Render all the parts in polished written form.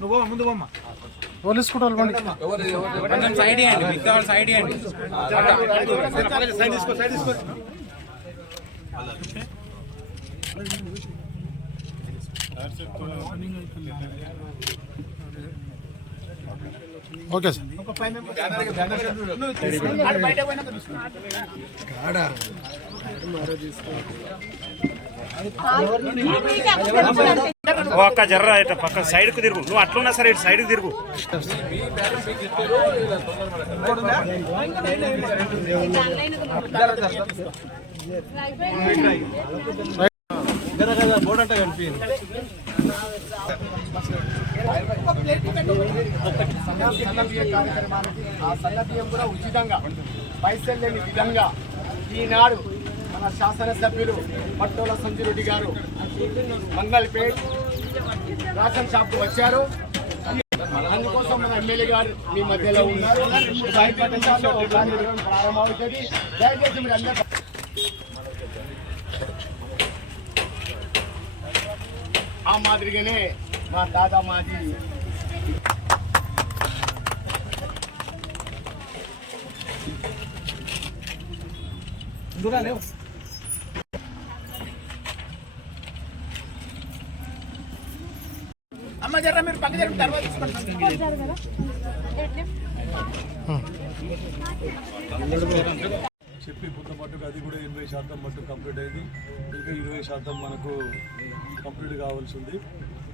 నువ్వు ముందు బొమ్మ పోలీస్ కుట్రలు బండి సైడ్ ఇవ్వండి, మిగతా వాళ్ళు సైడ్ ఇవ్వండి. Okay sir. ఒక్క జర్ర ఇట్లా పక్క సైడ్కు తిరుగు, నువ్వు అట్లున్నా సరే ఇటు సైడ్కి తిరుగు. బోర్డు అంటే కలిపి కార్యక్రమానికి ఆ సన్నబియ్యం కూడా ఉచితంగా పైసలు లేని విధంగా ఈనాడు మన శాసనసభ్యులు పట్టోల సంజురెడ్డి గారు మంగళపేట్ రేషన్ షాప్కు వచ్చారు. అందుకోసం మన ఎమ్మెల్యే గారు మీ మధ్యలో ఉన్నారు. ప్రారంభమవుతుంది. దయచేసి మీరు అందరూ ఆ మాదిరిగానే మా తాత మాజీ అమ్మ జర మీరు పక్క జరుగుతారు తర్వాత చెప్పి కొంత మట్టుకు అది కూడా 80% మట్టుకు కంప్లీట్ అయింది. ఇంకా 20% మనకు కంప్లీట్ కావాల్సి ఉంది.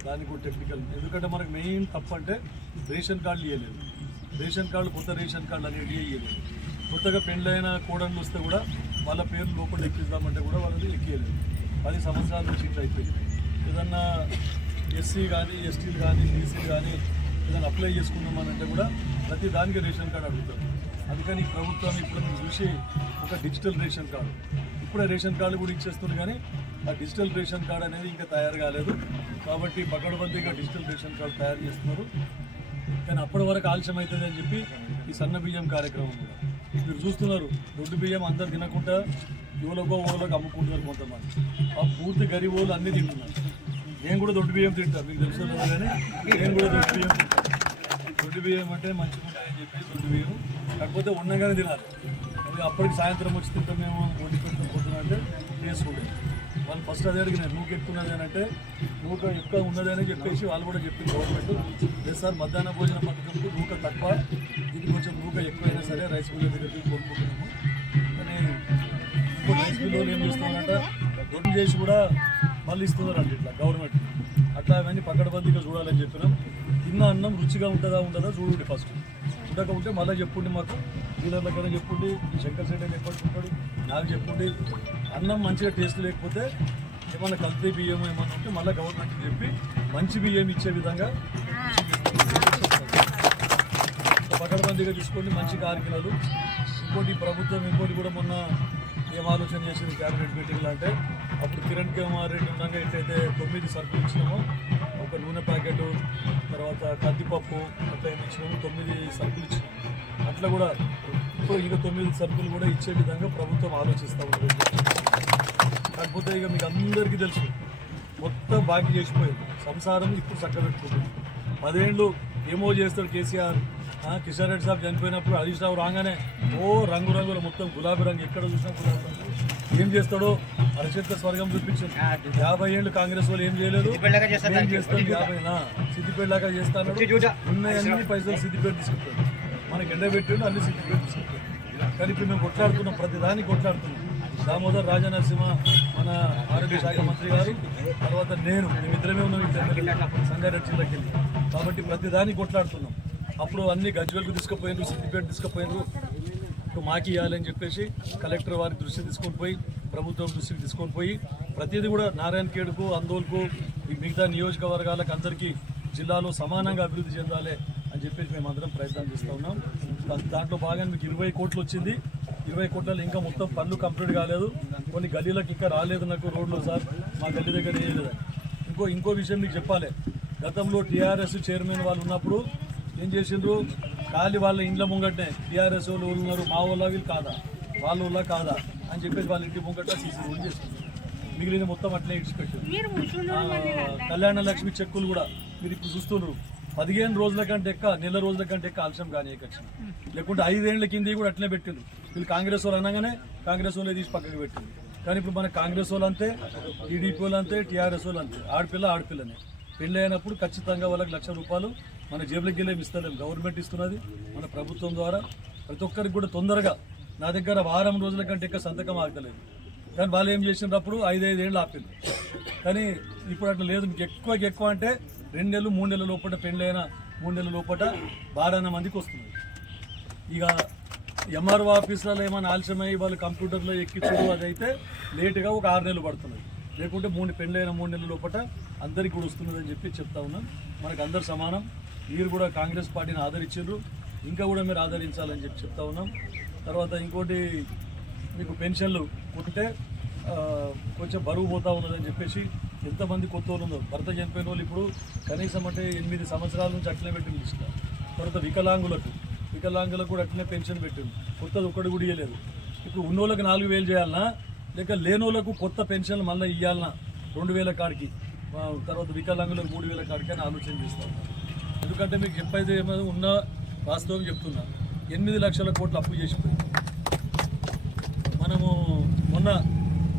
దానికి కూడా టెక్నికల్, ఎందుకంటే మనకు మెయిన్ తప్పు అంటే రేషన్ కార్డులు ఇవ్వలేదు. రేషన్ కార్డులు కొత్త రేషన్ కార్డులు అనేవి ఇవ్వలేదు. కొత్తగా పెళ్ళైన కోడళ్ళు వస్తే కూడా వాళ్ళ పేర్లు లోపల ఎక్కిద్దామంటే కూడా వాళ్ళని ఎక్కియలేదు. 10 సంవత్సరాల నుంచి ఇట్లా అయిపోయింది. ఏదన్నా ఎస్సీ కానీ ఎస్టీలు కానీ బీసీలు కానీ ఏదైనా అప్లై చేసుకుందామనంటే కూడా ప్రతి దానికి రేషన్ కార్డు అడుగుతారు. అందుకని ప్రభుత్వం ఇప్పుడు చూసి ఒక డిజిటల్ రేషన్ కార్డు, ఇప్పుడే రేషన్ కార్డు కూడా ఇచ్చేస్తుంది, కానీ ఆ డిజిటల్ రేషన్ కార్డు అనేది ఇంకా తయారు కాలేదు. కాబట్టి పకడ్బందీగా డిజిటల్ రేషన్ కార్డు తయారు చేస్తున్నారు. కానీ అప్పటి వరకు ఆలస్యం అవుతుంది అని చెప్పి ఈ సన్న బియ్యం కార్యక్రమం కూడా మీరు చూస్తున్నారు. దొడ్డు బియ్యం అందరు తినకుండా యువలకో ఓలకు అమ్ముకుంటున్నారు కొంతమంది. ఆ పూర్తి గరీబోళ్ళు అన్నీ తింటున్నారు. నేను కూడా దొడ్డు బియ్యం తింటాను, మీకు తెలుసు కానీ నేను కూడా దొడ్డు బియ్యం తింటాను. దొడ్డు బియ్యం అంటే మంచిగా ఉంటాయని చెప్పి దొడ్డు బియ్యం, కాకపోతే ఉండగానే తినాలి. అది అప్పటికి సాయంత్రం వచ్చి తింటాం మేము వండి పెట్టుకుని పోతున్నా అంటే చేసుకుంటాం. వాళ్ళు ఫస్ట్ అదే అడిగినారు, నూక ఎక్కున్నది అని అంటే నూక ఎక్కువ ఉన్నది అని చెప్పేసి వాళ్ళు కూడా చెప్పింది గవర్నమెంట్. లేదు సార్ మధ్యాహ్న భోజన పథకంకు నూక తక్కువ, ఇది కొంచెం నూక ఎక్కువైనా సరే రైస్ మిల్ దగ్గరికి కొనుక్కుంటున్నాము. కానీ ఇంకో రైస్ మిల్లు ఏం చేస్తున్నారంట రొట్టె చేసి కూడా మళ్ళీ ఇస్తున్నారంట ఇట్లా గవర్నమెంట్. అట్లా అవన్నీ పకడ్బందీగా చూడాలని చెప్పినాం. తిన్న అన్నం రుచిగా ఉంటుందా చూడండి. ఫస్ట్ ఉండకపోతే మళ్ళీ చెప్పుండి, మాకు డీలర్లకైనా చెప్పుండి, శంకర్ సెట్ అని ఎప్పటికుంటాడు నాకు చెప్పుండి. అన్నం మంచిగా టేస్ట్ లేకపోతే ఏమన్నా కల్తీ బియ్యం ఏమన్నా ఉంటే మళ్ళీ గవర్నమెంట్కి చెప్పి మంచి బియ్యం ఇచ్చే విధంగా పకడ్బందీగా తీసుకోండి. మంచి కార్యక్రమాలు. ఇంకోటి ప్రభుత్వం ఇంకోటి కూడా మొన్న ఏం ఆలోచన చేసింది క్యాబినెట్ మీటింగ్లో అంటే, అప్పుడు కిరణ్ కుమార్ రెడ్డి ఉండగా ఎట్లయితే 9 సరుకులు ఇచ్చినామో, ఒక నూనె ప్యాకెట్, తర్వాత కందిపప్పు అట్లా ఏమి ఇచ్చినాము, 9 సరుకులు ఇచ్చినాము. అట్లా కూడా ఇప్పుడు ఇక 9 సరుకులు కూడా ఇచ్చే విధంగా ప్రభుత్వం ఆలోచిస్తూ ఉంటుంది. కాకపోతే ఇక మీకు అందరికీ తెలుసు, మొత్తం బాకీ చేసిపోయింది. సంసారం ఇప్పుడు చక్కబెట్టుకుంటుంది. 10 ఏళ్ళు ఏమో చేస్తాడు కేసీఆర్. కిషన్ రెడ్డి సాబ్ చనిపోయినప్పుడు హరీష్ రావు రాగానే రంగురంగుల మొత్తం గులాబీ రంగు, ఎక్కడ చూసినా గులాబీ రంగు. ఏం చేస్తాడో అరచేత స్వర్గం చూపించాడు. 50 ఏళ్ళు కాంగ్రెస్ వాళ్ళు ఏం చేయలేదు, ఏం చేస్తాడు 50 సిద్దిపేటలాగా చేస్తాడు. ఉన్నాయన్నీ పైసలు సిద్దిపేట తీసుకుంటాడు, మనకి ఎండబెట్టిండు అన్ని సిద్దిపేట తీసుకుంటాడు. కానీ ఇప్పుడు మేము కొట్లాడుతున్నాం, ప్రతి దానికి కొట్లాడుతున్నాం. దామోదర్ రాజనరసింహ మన ఆరోగ్య శాఖ మంత్రి గారు, తర్వాత నేను, మేమిద్దరమే ఉన్నాం సంగారెడ్డి జిల్లాకి వెళ్ళి. కాబట్టి ప్రతి దానికి కొట్లాడుతున్నాం. అప్పుడు అన్ని గజ్వేల్కు తీసుకుపోయినారు, సిద్దిపేట తీసుకుపోయినారు. ఇప్పుడు మాకి ఇవ్వాలని చెప్పేసి కలెక్టర్ వారి దృష్టి తీసుకొని పోయి, ప్రభుత్వం దృష్టికి తీసుకొని పోయి, ప్రతిదీ కూడా నారాయణఖేడ్కు, అందోల్కు, మిగతా నియోజకవర్గాలకు అందరికీ జిల్లాలో సమానంగా అభివృద్ధి చెందాలి అని చెప్పేసి మేమందరం ప్రయత్నం చేస్తూ ఉన్నాం. దాంట్లో భాగంగా మీకు 20 కోట్లు వచ్చింది. 20 కోట్లలో ఇంకా మొత్తం పనులు కంప్లీట్ కాలేదు. కొన్ని గల్లీలకు ఇంకా రాలేదు నాకు రోడ్లు సార్, మా గల్లీ దగ్గర వేయలేదని. ఇంకో విషయం మీకు చెప్పాలి. గతంలో టీఆర్ఎస్ చైర్మన్ వాళ్ళు ఉన్నప్పుడు ఏం చేసిండ్రు, ఖాళీ వాళ్ళ ఇండ్ల ముంగట్నే టీఆర్ఎస్ వాళ్ళు ఉన్నారు, మా వాళ్ళ వీళ్ళు కాదా, వాళ్ళ కాదా అని చెప్పేసి వాళ్ళ ఇంటి ముంగట సీసీ రోడ్లు చేసిండ్రు. మిగిలిన మొత్తం అట్లే ఇచ్చిపెట్టారు. కళ్యాణ లక్ష్మి చెక్కులు కూడా మీరు ఇప్పుడు చూస్తున్నారు 15 రోజుల కంటే ఎక్కువ, నెల రోజుల కంటే ఎక్కువ ఆలస్యం కానీ లేకుంటే 5 ఏళ్ల కింద కూడా అట్లే పెట్టిండ్రు. వీళ్ళు కాంగ్రెస్ వాళ్ళు అనగానే కాంగ్రెస్ వాళ్ళే తీసి పక్కకి పెట్టింది. కానీ ఇప్పుడు మన కాంగ్రెస్ వాళ్ళు అంతే, టీడీపీ వాళ్ళు అంతే, టీఆర్ఎస్ వాళ్ళు అంతే. ఆడపిల్లనే పెళ్ళి అయినప్పుడు ఖచ్చితంగా వాళ్ళకి ₹1,00,000 మన జేబులకి వెళ్ళే ఇస్తలేము, గవర్నమెంట్ ఇస్తున్నది మన ప్రభుత్వం ద్వారా. ప్రతి ఒక్కరికి కూడా తొందరగా నా దగ్గర వారం రోజుల కంటే ఎక్కువ సంతకం ఆగలేదు. కానీ వాళ్ళు ఏం చేసినప్పుడు 5 ఏళ్ళు ఆపింది. కానీ ఇప్పుడు అట్లా లేదు. మీకు ఎక్కువ అంటే 2 నెలలు 3 నెలల లోపల పెళ్ళైన 3 నెలల లోపల 12 మందికి వస్తుంది. ఇక ఎంఆర్ఓ ఆఫీసులలో ఏమైనా ఆలస్యమై వాళ్ళు కంప్యూటర్లో ఎక్కించడం అదైతే లేటుగా ఒక 6 నెలలు పడుతున్నది. లేకుంటే పెళ్ళైన 3 నెలల లోపల అందరికీ కూడా వస్తున్నదని చెప్పి చెప్తా ఉన్నాం. మనకు అందరు సమానం. మీరు కూడా కాంగ్రెస్ పార్టీని ఆదరించారు, ఇంకా కూడా మీరు ఆదరించాలని చెప్పి చెప్తా ఉన్నాం. తర్వాత ఇంకోటి, మీకు పెన్షన్లు ఉంటే కొంచెం బరువు పోతా ఉన్నదని చెప్పేసి ఎంతమంది కొత్త వాళ్ళు ఉన్నారు. భర్త చనిపోయిన వాళ్ళు ఇప్పుడు కనీసం అంటే 8 సంవత్సరాల నుంచి అట్లనే పెట్టింది లిస్ట్. తర్వాత వికలాంగులకు కూడా అట్లనే పెన్షన్ పెట్టింది. కొత్తది ఒక్కటి కూడా ఇవ్వలేదు. ఇప్పుడు ఉన్నోళ్ళకి 4,000 చేయాలన్నా, లేక లేనోళ్ళకు కొత్త పెన్షన్లు మళ్ళీ ఇవ్వాలన్నా 2,000 కాడికి, తర్వాత వికలాంగులకు 3,000 కాడికి అని ఆలోచన చేస్తూ ఉన్నారు. ఎందుకంటే మీకు చెప్పైతే ఏమైనా ఉన్న వాస్తవం చెప్తున్నా, 8 లక్షల కోట్లు అప్పు చేసిపోయింది. మనము మొన్న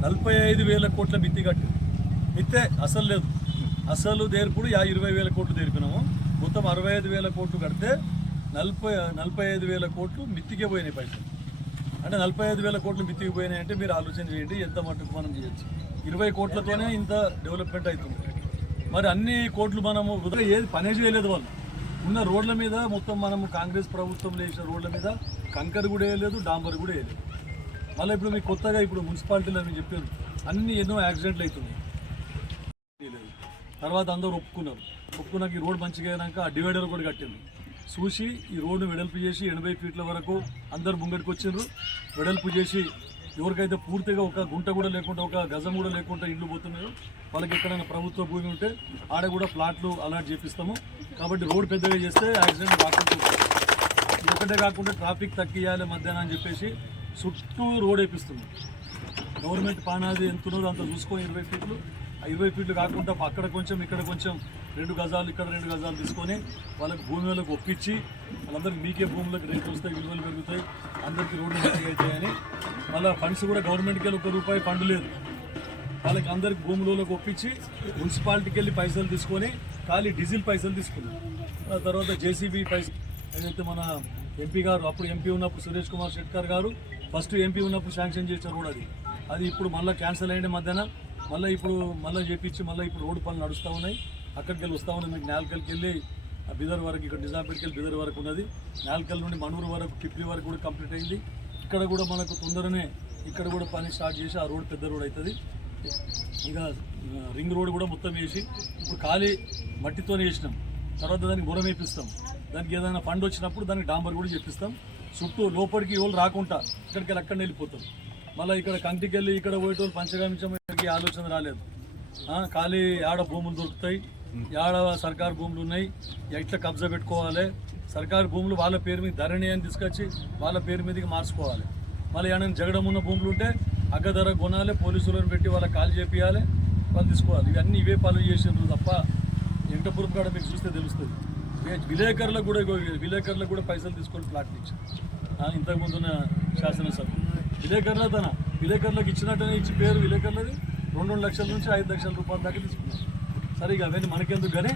45,000 కోట్ల మిత్తి కట్టింది. మిత్తే అసలు లేదు, అసలు దేర్పుడు 20,000 కోట్లు తెరిపినాము. మొత్తం 65,000 కోట్లు కడితే 45,000 కోట్లు మిత్తికే పోయినాయి పైసలు. అంటే 45,000 కోట్లు మిత్తికి పోయినాయి అంటే మీరు ఆలోచన చేయండి ఎంత మట్టుకు మనం చేయొచ్చు. 20 కోట్లతోనే ఇంత డెవలప్మెంట్ అవుతుంది. మరి అన్ని కోట్లు మనము ఏది పనే చేయలేదు. వాళ్ళు ఉన్న రోడ్ల మీద మొత్తం మనము కాంగ్రెస్ ప్రభుత్వం వేసిన రోడ్ల మీద కంకర్ కూడా వేయలేదు, డాంబర్ కూడా వేయలేదు. మళ్ళీ ఇప్పుడు మీకు కొత్తగా ఇప్పుడు మున్సిపాలిటీలో అని చెప్పారు, అన్ని ఎన్నో యాక్సిడెంట్లు అవుతున్నాయి. తర్వాత అందరూ ఒప్పుకున్నాక ఈ రోడ్ మంచిగా అయినాక ఆ డివైడర్ కూడా కట్టింది. చూసి ఈ రోడ్డు వెడల్పు చేసి 80 ఫీట్ల వరకు అందరు ముంగడికి వచ్చిండ్రు. వెడల్పు చేసి ఎవరికైతే పూర్తిగా ఒక గుంట కూడా లేకుండా, ఒక గజం కూడా లేకుండా ఇండ్లు పోతున్నాయో వాళ్ళకి ఎక్కడైనా ప్రభుత్వ భూమి ఉంటే ఆడ కూడా ప్లాట్లు అలాట్ చేపిస్తాము. కాబట్టి రోడ్ పెద్దగా చేస్తే యాక్సిడెంట్ కాకుండా, ఒకటే కాకుండా ట్రాఫిక్ తగ్గియాలి మధ్యాహ్నం అని చెప్పేసి చుట్టూ రోడ్ వేపిస్తుంది. గవర్నమెంట్ పానాది ఎంత ఉన్నదో అంత చూసుకొని 20 ఫీట్లు, 20 ఫీట్లు కాకుండా అక్కడ కొంచెం ఇక్కడ కొంచెం 2 గజాలు ఇక్కడ 2 గజాలు తీసుకొని వాళ్ళకి భూములకు ఒప్పించి, వాళ్ళందరికీ మీకే భూములకు రేట్లు వస్తాయి, విలువలు పెరుగుతాయి, అందరికీ రోడ్లు మంచిగా అవుతాయని. మళ్ళీ ఫండ్స్ కూడా గవర్నమెంట్కి వెళ్ళి ₹1 ఫండ్ లేదు. వాళ్ళకి అందరికి భూములకు ఒప్పించి మున్సిపాలిటీకి వెళ్ళి పైసలు తీసుకొని ఖాళీ డీజిల్ పైసలు తీసుకున్నాం. తర్వాత జేసీబీ పైసలు ఏదైతే మన ఎంపీ గారు, అప్పుడు ఎంపీ ఉన్నప్పుడు సురేష్ కుమార్ షెట్కర్ గారు ఫస్ట్ ఎంపీ ఉన్నప్పుడు శాంక్షన్ చేశారు రోడ్. అది ఇప్పుడు మళ్ళీ క్యాన్సిల్ అయ్యింది మధ్యాహ్నం. మళ్ళీ చేపించి మళ్ళీ ఇప్పుడు రోడ్డు పనులు నడుస్తూ ఉన్నాయి. అక్కడికి వెళ్ళి వస్తూ ఉన్నాయి. మీకు నాల్కల్కి వెళ్ళి బిదర్ వరకు, ఇక్కడ నిజాంపేటకి వెళ్ళి బిదర్ వరకు ఉన్నది. నాల్కల్ నుండి మనూరు వరకు, కిప్లి వరకు కూడా కంప్లీట్ అయింది. ఇక్కడ కూడా మనకు తొందరనే ఇక్కడ కూడా పని స్టార్ట్ చేసి ఆ రోడ్ పెద్ద రోడ్ అవుతుంది. ఇక రింగ్ రోడ్ కూడా మొత్తం వేసి ఇప్పుడు ఖాళీ మట్టితోనే వేసినాం. తర్వాత దానికి బురం వేపిస్తాం. దానికి ఏదైనా ఫండ్ వచ్చినప్పుడు దానికి డాంబర్ కూడా చెప్పిస్తాం. చుట్టూ లోపలికి ఎవరు రాకుండా ఇక్కడికి వెళ్ళి అక్కడనే వెళ్ళిపోతాం. మళ్ళీ ఇక్కడ కంటికి వెళ్ళి ఇక్కడ పోయేటోళ్ళు పంచగామించడానికి ఆలోచన రాలేదు. ఖాళీ ఆడ భూములు దొరుకుతాయి, ఆడ సర్కారు భూములు ఉన్నాయి, ఎట్లా కబ్జా పెట్టుకోవాలి, సర్కారు భూములు వాళ్ళ పేరు మీద ధరణి అని తీసుకొచ్చి వాళ్ళ పేరు మీదకి మార్చుకోవాలి. మళ్ళీ ఏమైనా జగడం ఉన్న భూములు ఉంటే అగ్గధర కొనాలి, పోలీసులను పెట్టి వాళ్ళకి కాల్ చేపియాలి, వాళ్ళు తీసుకోవాలి. ఇవన్నీ ఇవే పనులు చేసినారు తప్ప వెంకటపురం కాడ మీకు చూస్తే తెలుస్తుంది. విలేకరులకు కూడా పైసలు తీసుకొని ప్లాట్లు ఇచ్చారు ఇంతకుముందున్న శాసనసభ. విలేకరులకు ఇచ్చినట్టనే ఇచ్చి పేరు విలేకరులది 2 లక్షల నుంచి 5 లక్షల రూపాయల దాకా తీసుకున్నారు. సరే ఇక అవన్నీ మనకెందుకు కానీ